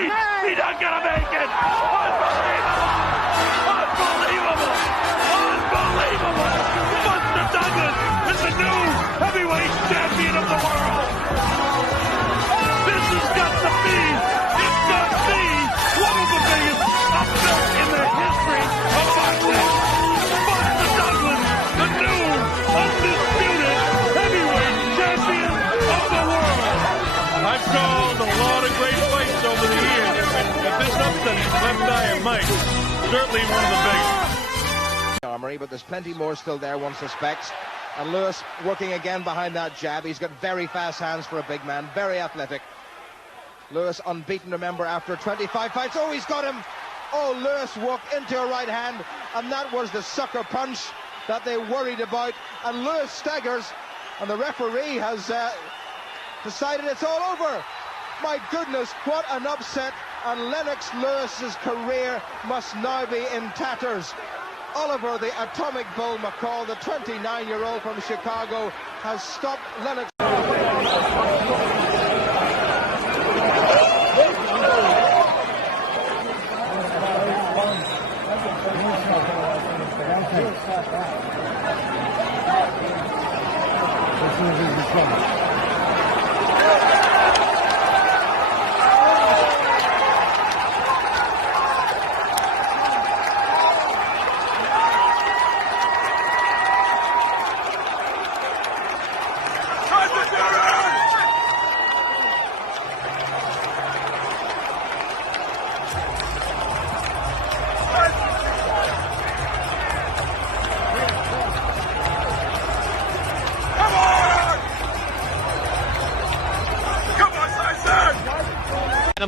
He's not gonna make it. Unbelievable! Unbelievable! Buster Douglas is the new heavyweight champion of the world. This has got to be, if not the, one of the biggest upsets in the history of boxing. Buster Douglas, the new undisputed heavyweight champion of the world. I've called a lot of great fights over the years, but this upset is left eye and Mike, certainly one of the biggest. Armory, but there's plenty more still there, one suspects. And Lewis working again behind that jab. He's got very fast hands for a big man, very athletic. Lewis unbeaten, remember, after 25 fights. Oh, he's got him. Oh, Lewis walked into a right hand, and that was the sucker punch that they worried about. And Lewis staggers, and the referee has decided it's all over. My goodness, what an upset. And Lennox Lewis's career must now be in tatters. Oliver, the Atomic Bull McCall, the 29-year-old from Chicago, has stopped Lennox.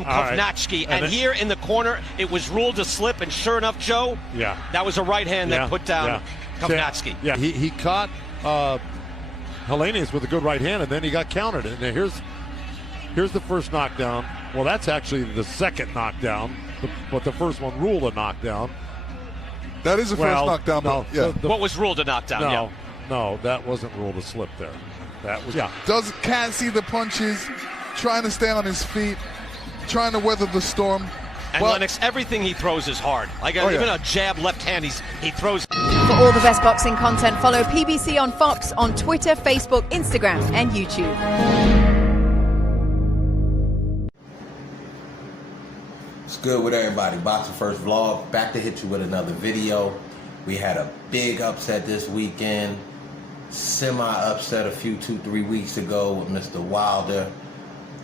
Kownacki, and here in the corner, it was ruled a slip, and sure enough, Joe, that was a right hand that put down Kownacki. Yeah, he caught Helenius with a good right hand, and then he got countered. And here's the first knockdown. Well, that's actually the second knockdown, but the first one ruled a knockdown. That is the first knockdown. No, what was ruled a knockdown? No, that wasn't ruled a slip there. That was can't see the punches, trying to stay on his feet, trying to weather the storm. And Lennox, everything he throws is hard. Like even a jab left hand, he throws. For all the best boxing content, follow PBC on Fox on Twitter, Facebook, Instagram, and YouTube. What's good with everybody? Boxing First Vlog, back to hit you with another video. We had a big upset this weekend, semi-upset a few 2-3 weeks ago with Mr. Wilder.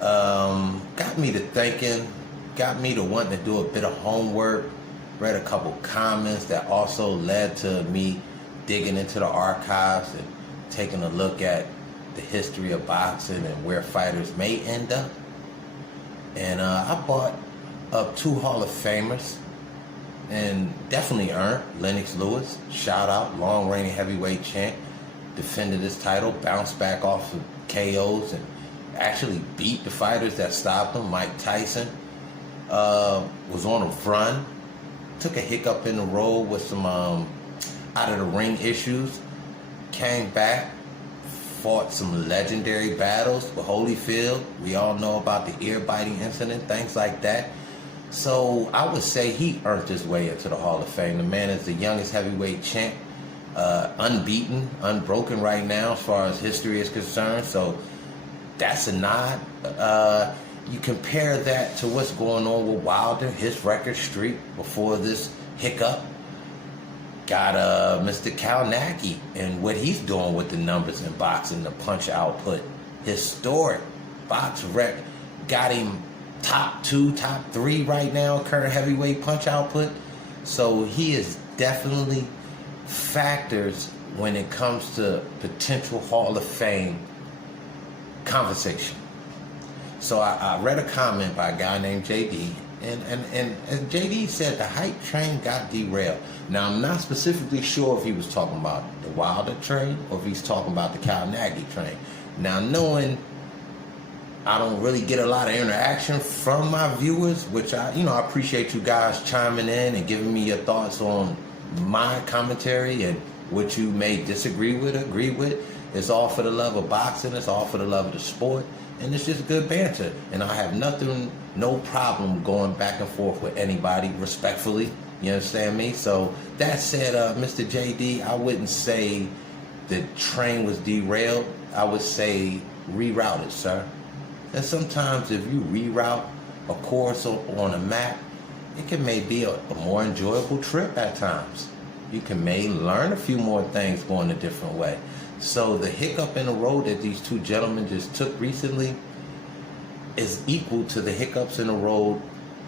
Got me to thinking, got me to wanting to do a bit of homework, read a couple comments that also led to me digging into the archives and taking a look at the history of boxing and where fighters may end up. And I brought up 2 Hall of Famers, and definitely earned. Lennox Lewis, shout out, long reigning heavyweight champ, defended his title, bounced back off of KOs, and actually beat the fighters that stopped him. Mike Tyson was on a run, took a hiccup in the road with some out of the ring issues, came back, fought some legendary battles with Holyfield. We all know about the ear biting incident, things like that. So I would say he earned his way into the Hall of Fame. The man is the youngest heavyweight champ, unbeaten, unbroken right now as far as history is concerned. So that's a nod. You compare that to what's going on with Wilder, his record streak before this hiccup. Got Mr. Kownacki and what he's doing with the numbers in boxing, the punch output. Historic box rec. Got him top 2, top 3 right now, current heavyweight punch output. So he is definitely factors when it comes to potential Hall of Fame conversation. So I read a comment by a guy named JD, and JD said the hype train got derailed. Now, I'm not specifically sure if he was talking about the Wilder train or if he's talking about the Kownacki train. Now, knowing I don't really get a lot of interaction from my viewers, which I appreciate you guys chiming in and giving me your thoughts on my commentary and what you may disagree with, agree with. It's all for the love of boxing. It's all for the love of the sport. and it's just good banter. And I have no problem going back and forth with anybody respectfully. You understand me? So that said, Mr. JD, I wouldn't say the train was derailed. I would say rerouted, sir. And sometimes if you reroute a course on a map, it can maybe a more enjoyable trip at times. You can may learn a few more things going a different way. So the hiccup in the road that these two gentlemen just took recently is equal to the hiccups in the road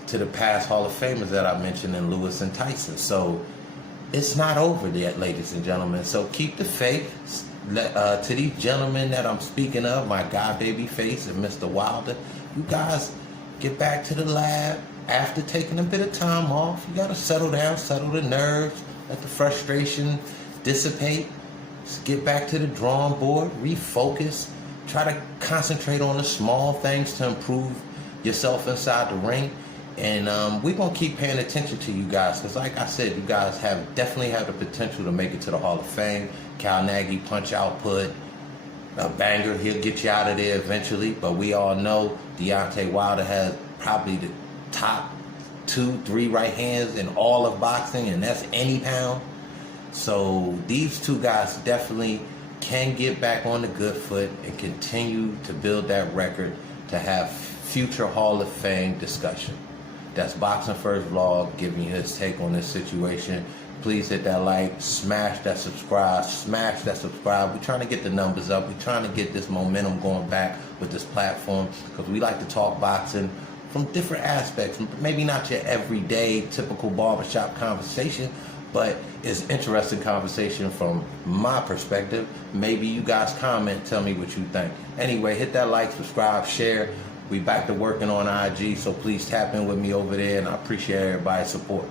to the past Hall of Famers that I mentioned in Lewis and Tyson. So it's not over yet, ladies and gentlemen. So keep the faith. To these gentlemen that I'm speaking of, my guy Babyface and Mr. Wilder, you guys get back to the lab after taking a bit of time off. You got to settle down, settle the nerves, let the frustration dissipate. Just get back to the drawing board, refocus, try to concentrate on the small things to improve yourself inside the ring. And we're going to keep paying attention to you guys because, like I said, you guys definitely have the potential to make it to the Hall of Fame. Kownacki, punch output, a banger, he'll get you out of there eventually. But we all know Deontay Wilder has probably the top 2-3 right hands in all of boxing, and that's any pound. So these two guys definitely can get back on the good foot and continue to build that record to have future Hall of Fame discussion. That's Boxing First Vlog giving you his take on this situation. Please hit that like, smash that subscribe. We're trying to get the numbers up. We're trying to get this momentum going back with this platform because we like to talk boxing from different aspects. Maybe not your everyday typical barbershop conversation, but it's interesting conversation from my perspective. Maybe you guys comment, tell me what you think. Anyway, hit that like, subscribe, share. We back to working on IG, so please tap in with me over there, and I appreciate everybody's support.